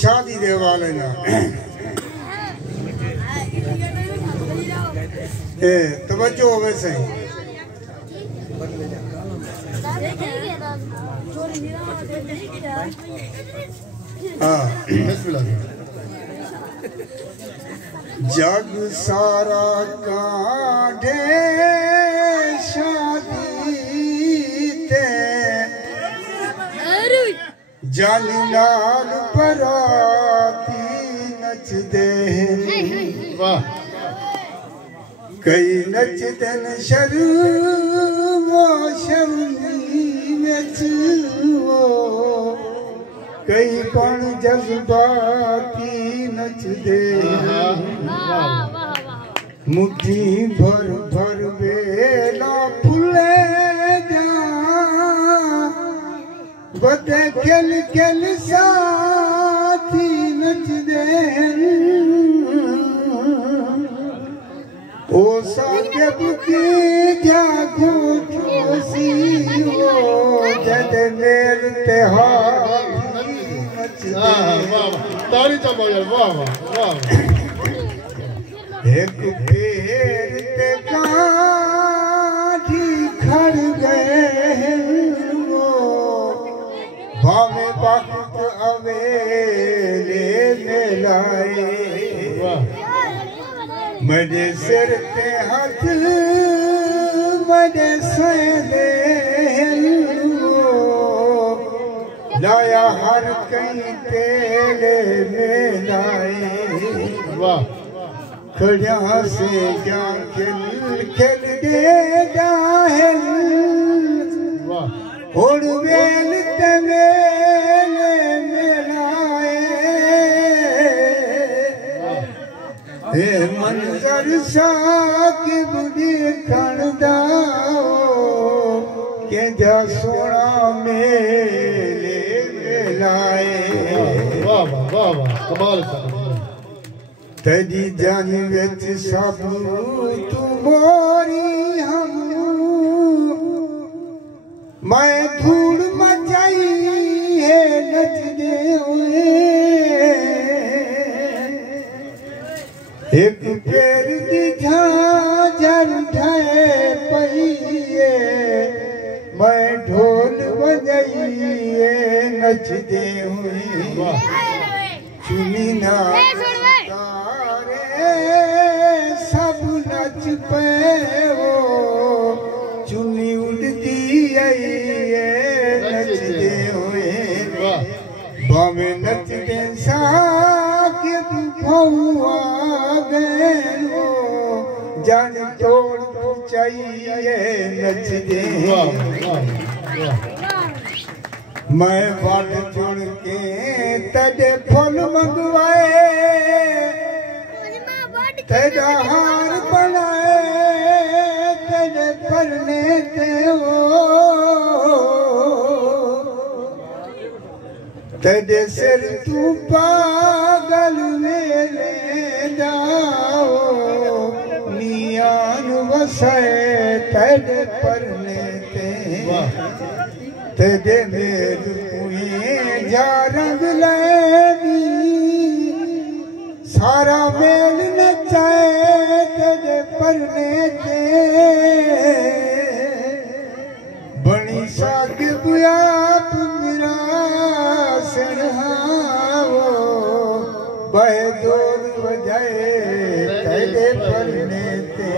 शादी दे वाले ना तवज्जो होवे सही। हाँ जग सारा काढ़े शादी ते जानी नाल बराती नचदे वाह कई नचदे शर्मो शर्मी विच कई पण जज्बाती नचदे मुट्ठी भर भर बेला फुले जा बदे खेल खेल साथी नचदे ओ साके बुकी जागो जोसी हो जद मेल त्योहार नचदे। वाह ताली चलो यार वाह वाह एक पेड़ ते काठी खड़ गए भावे वक्त अवेले मिलाए मेरे सिर पे हाथ मेरे सैदे लाया हर कहीं तेरे मिलाए वाह खड़िया से जा खिल खिल दे जाहिल और वेल ते मेले मिलाए हे मंजर साकिब देखण दा के जा सोना मेले मिलाए। वाह वाह वाह कमाल तेरी जान विच सब तू मोरी हम मैं धूल मचाई है नचदे हुए एक पैर की झांझर उठाए पईए मैं ढोल बजाइए नचदे हुए चुनी ना सब नच पे हो चुनी उड़ती आई नचदे हुए भावे नचदे साके भौआ गए हो जान तोड़ चाहिए नचदे। मैं बाट जोड़ के तड़े फूल मंगवाए तेरा हार बनाए तेरे परने ते हो तेरे सिर तू पागल मेले जाओ नियान वसाए तेरे परने ते तेरे मेल कुए जा रंग लेनी सारा मेल नचाए तेरे परने ते बनी साकिब आप मेरा सिरहाओ बहे दूर बजाए तेरे परने ते।